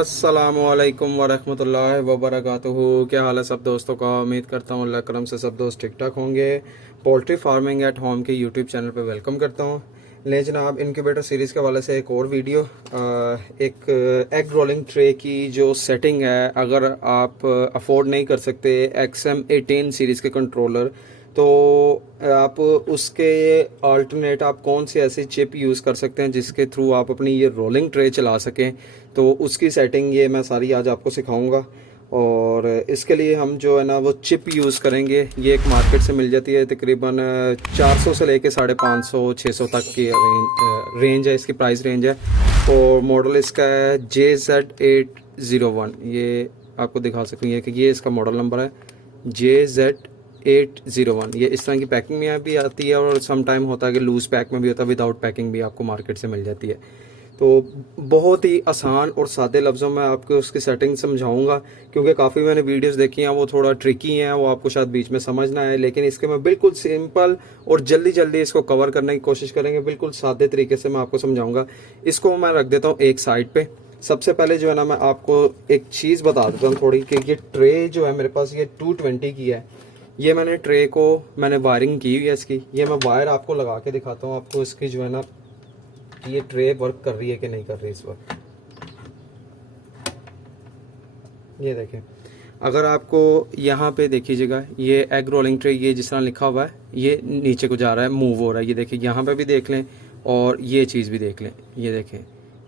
अस्सलामुअलैकुम वरहमतुल्लाहि वबरकातुहू। क्या हाल है सब दोस्तों का। उम्मीद करता हूँ अल्लाह करम से सब दोस्त ठीक ठाक होंगे। पोल्ट्री फार्मिंग एट होम के यूट्यूब चैनल पे वेलकम करता हूँ। ले जनाब, इनक्यूबेटर सीरीज़ के हवाले से एक और वीडियो, एक एग रोलिंग ट्रे की जो सेटिंग है, अगर आप अफोर्ड नहीं कर सकते XM18 सीरीज़ के कंट्रोलर, तो आप उसके अल्टरनेट आप कौन सी ऐसी चिप यूज़ कर सकते हैं जिसके थ्रू आप अपनी ये रोलिंग ट्रे चला सकें, तो उसकी सेटिंग ये मैं सारी आज आपको सिखाऊंगा। और इसके लिए हम जो है ना वो चिप यूज़ करेंगे। ये एक मार्केट से मिल जाती है, तकरीबन 400 से लेके 550 600 तक की रेंज है, इसकी प्राइस रेंज है। और मॉडल इसका है JZ801। ये आपको दिखा सकती है कि ये इसका मॉडल नंबर है JZ801। ये इस तरह की पैकिंग में भी आती है और सम टाइम होता है कि लूज़ पैक में भी होता है, विदाउट पैकिंग भी आपको मार्केट से मिल जाती है। तो बहुत ही आसान और सादे लफ्ज़ों में आपको उसकी सेटिंग समझाऊंगा, क्योंकि काफ़ी मैंने वीडियोस देखी हैं वो थोड़ा ट्रिकी हैं, वो आपको शायद बीच में समझ ना आए, लेकिन इसके मैं बिल्कुल सिंपल और जल्दी जल्दी इसको कवर करने की कोशिश करेंगे। बिल्कुल सादे तरीके से मैं आपको समझाऊंगा। इसको मैं रख देता हूँ एक साइड पे। सबसे पहले जो है ना मैं आपको एक चीज़ बता देता हूँ थोड़ी, कि ये ट्रे जो है मेरे पास ये 220 की है। ये मैंने ट्रे को वायरिंग की हुई है इसकी। ये मैं वायर आपको लगा के दिखाता हूँ आपको इसकी जो है ना, ये ट्रे वर्क कर रही है कि नहीं कर रही इस वक्त। ये देखें, अगर आपको यहाँ पे देखिएगा, ये एग रोलिंग ट्रे, ये जिस तरह लिखा हुआ है ये नीचे को जा रहा है, मूव हो रहा है। ये देखिए, यहाँ पे भी देख लें और ये चीज़ भी देख लें। ये देखें,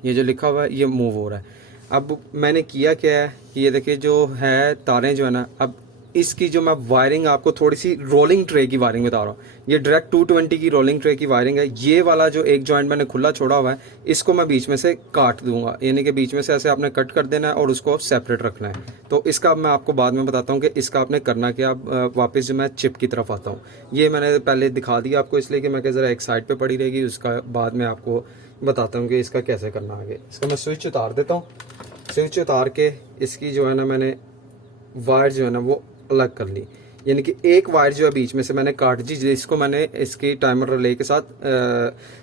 ये जो लिखा हुआ है ये मूव हो रहा है। अब मैंने किया क्या है कि ये देखिए जो है तारें जो है ना, अब इसकी जो मैं वायरिंग आपको थोड़ी सी रोलिंग ट्रे की वायरिंग बता रहा हूँ। ये डायरेक्ट 220 की रोलिंग ट्रे की वायरिंग है। ये वाला जो एक जॉइंट मैंने खुला छोड़ा हुआ है, इसको मैं बीच में से काट दूंगा, यानी कि बीच में से ऐसे आपने कट कर देना है और उसको सेपरेट रखना है। तो इसका मैं आपको बाद में बताता हूँ कि इसका आपने करना क्या। वापस जो मैं चिप की तरफ आता हूँ, ये मैंने पहले दिखा दिया आपको इसलिए कि मैं ज़रा एक साइड पर पड़ी रहेगी, उसका बाद में आपको बताता हूँ कि इसका कैसे करना आगे। इसका मैं स्विच उतार देता हूँ। स्विच उतार के इसकी जो है ना मैंने वायर जो है ना वो अलग कर ली, यानी कि एक वायर जो है बीच में से मैंने काट दी, जिसको मैंने इसकी टाइमर रिले के साथ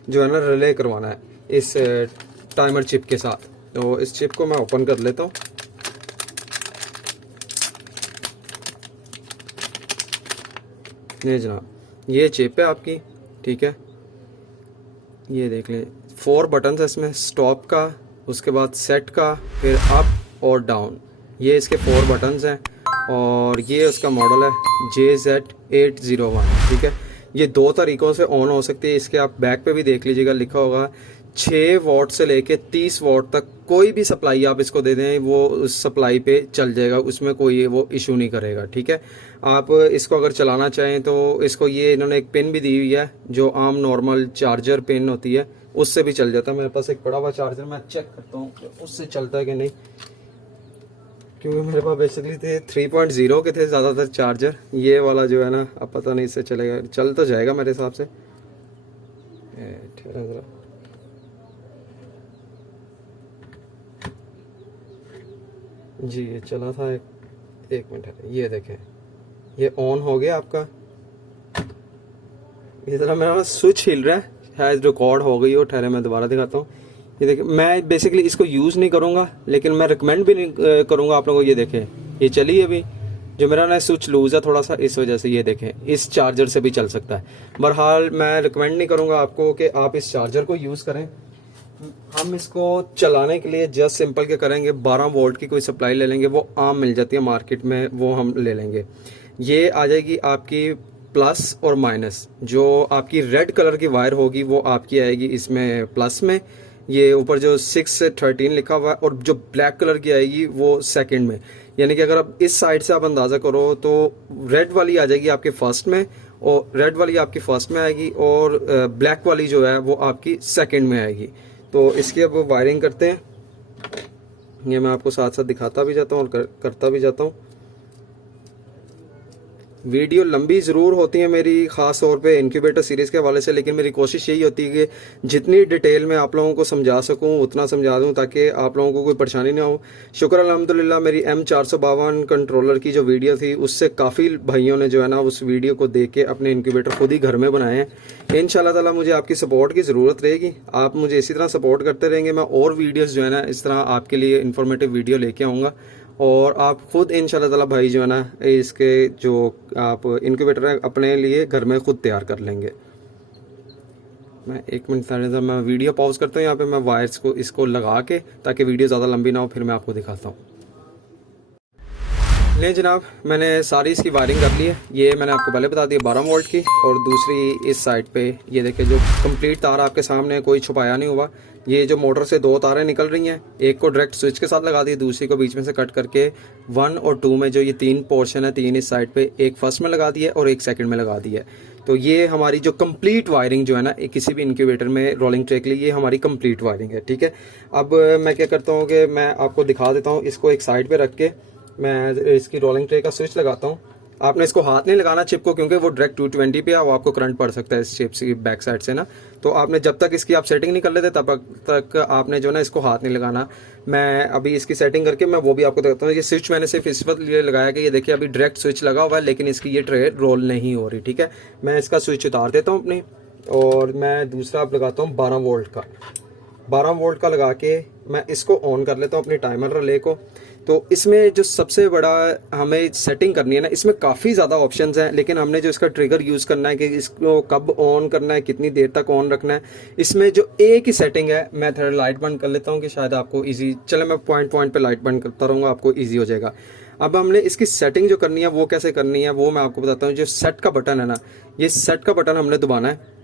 जो है ना रिले करवाना है इस टाइमर चिप के साथ। तो इस चिप को मैं ओपन कर लेता हूँ। ये जनाब, ये चिप है आपकी, ठीक है। ये देख लें, 4 बटन है इसमें, स्टॉप का, उसके बाद सेट का, फिर अप और डाउन। ये इसके 4 बटन्स हैं और ये उसका मॉडल है JZ801, ठीक है। ये 2 तरीक़ों से ऑन हो सकती है। इसके आप बैक पे भी देख लीजिएगा, लिखा होगा 6 वॉट से लेके 30 वॉट तक कोई भी सप्लाई आप इसको दे दें, वो उस सप्लाई पे चल जाएगा, उसमें कोई वो इशू नहीं करेगा, ठीक है। आप इसको अगर चलाना चाहें तो इसको, ये इन्होंने एक पिन भी दी हुई है जो आम नॉर्मल चार्जर पिन होती है, उससे भी चल जाता है। मेरे पास एक पड़ा हुआ चार्जर, मैं चेक करता हूँ उससे चलता है कि नहीं, क्योंकि मेरे पास बेसिकली थे 3.0 के थे ज़्यादातर चार्जर। ये वाला जो है ना, अब पता नहीं इससे चलेगा, चल तो जाएगा मेरे हिसाब से। ठहरा ज़रा, जी ये चला था, एक मिनट है। ये देखें, ये ऑन हो गया आपका। ये ज़रा मेरा स्विच हिल रहा है, शायद रिकॉर्ड हो गई हो। ठहरे मैं दोबारा दिखाता हूँ। ये देखिए, मैं बेसिकली इसको यूज़ नहीं करूँगा, लेकिन मैं रिकमेंड भी नहीं करूँगा आप लोगों को। ये देखें, ये चली अभी, जो मेरा ना स्विच लूज़ है थोड़ा सा, इस वजह से। ये देखें, इस चार्जर से भी चल सकता है। बहरहाल मैं रिकमेंड नहीं करूँगा आपको कि आप इस चार्जर को यूज़ करें। हम इसको चलाने के लिए जस्ट सिंपल क्या करेंगे, 12 वोल्ट की कोई सप्लाई ले लेंगे, वो आम मिल जाती है मार्केट में, वो हम ले लेंगे। ये आ जाएगी आपकी प्लस और माइनस। जो आपकी रेड कलर की वायर होगी वो आपकी आएगी इसमें प्लस में, ये ऊपर जो 6 से 13 लिखा हुआ है, और जो ब्लैक कलर की आएगी वो सेकंड में। यानी कि अगर आप इस साइड से आप अंदाज़ा करो तो रेड वाली आ जाएगी आपके फर्स्ट में, और रेड वाली आपकी फर्स्ट में आएगी, और ब्लैक वाली जो है वो आपकी सेकंड में आएगी। तो इसकी अब वायरिंग करते हैं। ये मैं आपको साथ साथ दिखाता भी जाता हूँ और करता भी जाता हूँ। वीडियो लंबी ज़रूर होती है मेरी, ख़ास तौर पे इनक्यूबेटर सीरीज़ के हवाले से, लेकिन मेरी कोशिश यही होती है कि जितनी डिटेल में आप लोगों को समझा सकूं उतना समझा दूं ताकि आप लोगों को कोई परेशानी ना हो। शुक्र अल्हम्दुलिल्लाह मेरी M452 कंट्रोलर की जो वीडियो थी उससे काफ़ी भाइयों ने जो है ना उस वीडियो को देख के अपने इनक्यूबेटर खुद ही घर में बनाए हैं। इंशाल्लाह ताला मुझे आपकी सपोर्ट की ज़रूरत रहेगी, आप मुझे इसी तरह सपोर्ट करते रहेंगे। मैं और वीडियोज़ जो है ना इस तरह आपके लिए इन्फॉर्मेटिव वीडियो लेके आऊँगा और आप खुद इंशाल्लाह ताला भाई जो है ना इसके जो आप इनक्यूबेटर है अपने लिए घर में खुद तैयार कर लेंगे। मैं 1 मिनट मैं वीडियो पॉज करता हूँ यहाँ पे, मैं वायर्स को इसको लगा के ताकि वीडियो ज़्यादा लंबी ना हो, फिर मैं आपको दिखाता हूँ। लें जनाब, मैंने सारी इसकी वायरिंग कर ली है। ये मैंने आपको पहले बता दिया 12 वोल्ट की, और दूसरी इस साइड पे ये देखिए जो कंप्लीट तार आपके सामने, कोई छुपाया नहीं हुआ। ये जो मोटर से 2 तारें निकल रही हैं, एक को डायरेक्ट स्विच के साथ लगा दी, दूसरी को बीच में से कट करके 1 और 2 में जो ये 3 पोर्शन है, 3 इस साइड पे, एक फर्स्ट में लगा दिया और एक सेकंड में लगा दिया। तो ये हमारी जो कंप्लीट वायरिंग जो है ना किसी भी इनक्यूबेटर में रोलिंग ट्रे के लिए, ये हमारी कंप्लीट वायरिंग है। ठीक है, अब मैं क्या करता हूँ कि मैं आपको दिखा देता हूँ। इसको एक साइड पर रख के मैं इसकी रोलिंग ट्रे का स्विच लगाता हूँ। आपने इसको हाथ नहीं लगाना चिप को, क्योंकि वो डायरेक्ट 220 पे है, वो आपको करंट पड़ सकता है इस चिप की बैक साइड से ना। तो आपने जब तक इसकी आप सेटिंग नहीं कर लेते तब तक आपने जो ना इसको हाथ नहीं लगाना। मैं अभी इसकी सेटिंग करके मैं वो भी आपको दिखाता हूँ। ये स्विच मैंने सिर्फ इस वक्त लिए लगाया कि ये देखिए अभी डायरेक्ट स्विच लगा हुआ है, लेकिन इसकी ये ट्रे रोल नहीं हो रही। ठीक है, मैं इसका स्विच उतार देता हूँ अपनी, और मैं दूसरा आप लगाता हूँ 12 वोल्ट का। 12 वोल्ट का लगा के मैं इसको ऑन कर लेता हूँ अपनी टाइमर रिले को। तो इसमें जो सबसे बड़ा हमें सेटिंग करनी है ना, इसमें काफ़ी ज़्यादा ऑप्शंस हैं, लेकिन हमने जो इसका ट्रिगर यूज़ करना है कि इसको कब ऑन करना है, कितनी देर तक ऑन रखना है, इसमें जो एक ही सेटिंग है। मैं थोड़ा लाइट बंद कर लेता हूँ कि शायद आपको ईजी चले। मैं पॉइंट पे लाइट बंद करता रहूँगा, आपको ईजी हो जाएगा। अब हमने इसकी सेटिंग जो करनी है वो कैसे करनी है वो मैं आपको बताता हूँ। जो सेट का बटन है ना, ये सेट का बटन हमने दबाना है।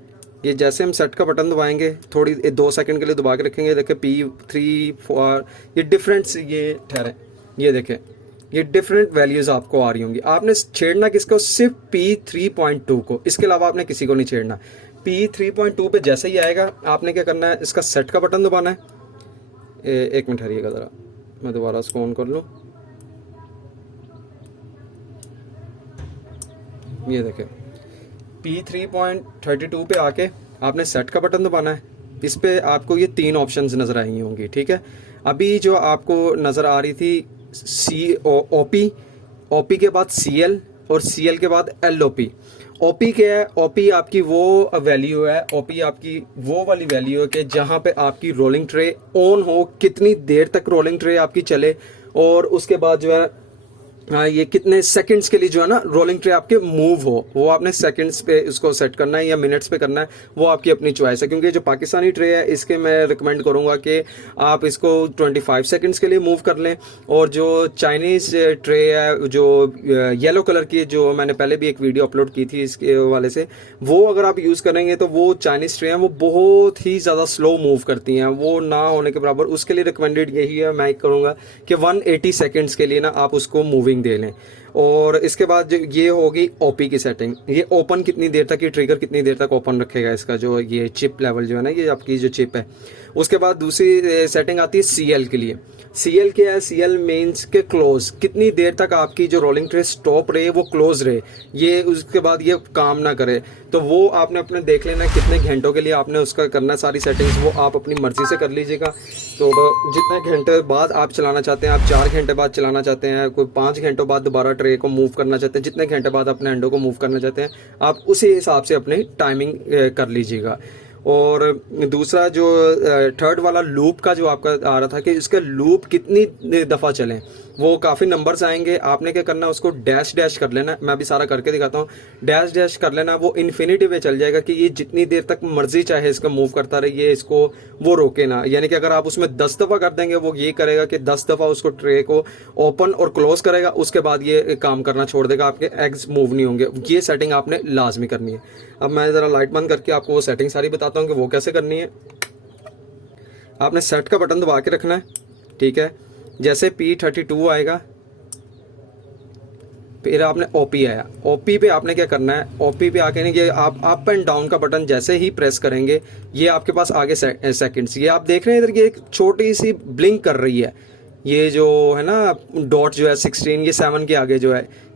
ये जैसे हम सेट का बटन दबाएंगे, थोड़ी 2 सेकंड के लिए दबा के रखेंगे, देखिए P3 4 ये डिफरेंट्स ये ठहरे, ये देखें ये डिफरेंट वैल्यूज़ आपको आ रही होंगी। आपने छेड़ना किसको? सिर्फ P3.2 को, इसके अलावा आपने किसी को नहीं छेड़ना। P3.2 पे जैसे ही आएगा आपने क्या करना है, इसका सेट का बटन दबाना है। 1 मिनट हरिएगा ज़रा, मैं दोबारा इसको ऑन कर लूँ। ये देखें P3.32 पे आके आपने सेट का बटन दबाना है। इस पे आपको ये 3 ऑप्शंस नज़र आई होंगी। ठीक है, अभी जो आपको नज़र आ रही थी OP के बाद CL और CL के बाद LOP। OP क्या है? OP आपकी वो वैल्यू है, OP आपकी वो वाली वैल्यू है कि जहाँ पे आपकी रोलिंग ट्रे ऑन हो, कितनी देर तक रोलिंग ट्रे आपकी चले, और उसके बाद जो है ये कितने सेकंड्स के लिए जो है ना रोलिंग ट्रे आपके मूव हो। वो आपने सेकंड्स पे इसको सेट करना है या मिनट्स पे करना है, वो आपकी अपनी चॉइस है। क्योंकि जो पाकिस्तानी ट्रे है इसके मैं रिकमेंड करूंगा कि आप इसको 25 सेकंड्स के लिए मूव कर लें, और जो चाइनीज़ ट्रे है जो येलो कलर की, जो मैंने पहले भी एक वीडियो अपलोड की थी इसके वाले से, वो अगर आप यूज़ करेंगे तो वो चाइनीज़ ट्रे हैं वो बहुत ही ज़्यादा स्लो मूव करती हैं, वो ना होने के बराबर। उसके लिए रिकमेंडेड यही है, मैं करूँगा कि 180 सेकेंड्स के लिए ना आप उसको मूविंग दे लें। और इसके बाद ये होगी OP की सेटिंग। ये ओपन कितनी देर तक, ये ट्रिगर कितनी देर तक ओपन रखेगा इसका, जो ये चिप लेवल जो है ना, ये आपकी जो चिप है। उसके बाद दूसरी सेटिंग आती है CL के लिए। CL क्या है? CL मीन्स के क्लोज, कितनी देर तक आपकी जो रोलिंग ट्रे स्टॉप रहे, वो क्लोज रहे, ये उसके बाद ये काम ना करे। तो वो आपने अपने देख लेना कितने घंटों के लिए आपने उसका करना, सारी सेटिंग्स वो आप अपनी मर्जी से कर लीजिएगा। तो जितने घंटे बाद आप चलाना चाहते हैं, आप 4 घंटे बाद चलाना चाहते हैं, कोई 5 घंटों बाद दोबारा ट्रे को मूव करना चाहते हैं, जितने घंटे बाद अपने हैंडों को मूव करना चाहते हैं, आप उसी हिसाब से अपनी टाइमिंग कर लीजिएगा। और दूसरा जो थर्ड वाला लूप का जो आपका आ रहा था कि इसका लूप कितनी दफ़ा चलें, वो काफ़ी नंबर्स आएंगे। आपने क्या करना है, उसको डैश डैश कर लेना। मैं अभी सारा करके दिखाता हूँ। डैश डैश कर लेना, वो इन्फिनिटी पे चल जाएगा कि ये जितनी देर तक मर्जी चाहे इसका मूव करता रहे, ये इसको वो रोके ना। यानी कि अगर आप उसमें 10 दफ़ा कर देंगे, वो ये करेगा कि 10 दफ़ा उसको ट्रे को ओपन और क्लोज करेगा, उसके बाद ये काम करना छोड़ देगा, आपके एग्स मूव नहीं होंगे। ये सेटिंग आपने लाजमी करनी है। अब मैं ज़रा लाइट बंद करके आपको वो सेटिंग सारी बताता हूँ कि वो कैसे करनी है। आपने सेट का बटन दबा के रखना है, ठीक है। जैसे P32 आएगा, फिर आपने OP आया, OP पे आपने क्या करना है, OP पे आके ये आप अप एंड डाउन का बटन जैसे ही प्रेस करेंगे, ये आपके पास आगे सेकंड्स, ये आप देख रहे हैं इधर, ये एक छोटी सी ब्लिंक कर रही है। ये जो है ना डॉट जो है 16, ये 7 के आगे जो है,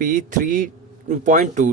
P3.2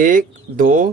1 2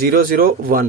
001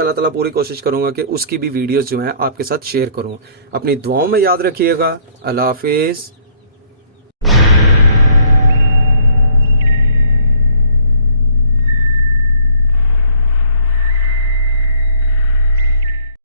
इंशाल्लाह ताला पूरी कोशिश करूँगा कि उसकी भी वीडियोस जो हैं आपके साथ शेयर करूँ। अपनी दुआओं में याद रखिएगा। अल्लाह हाफिज़।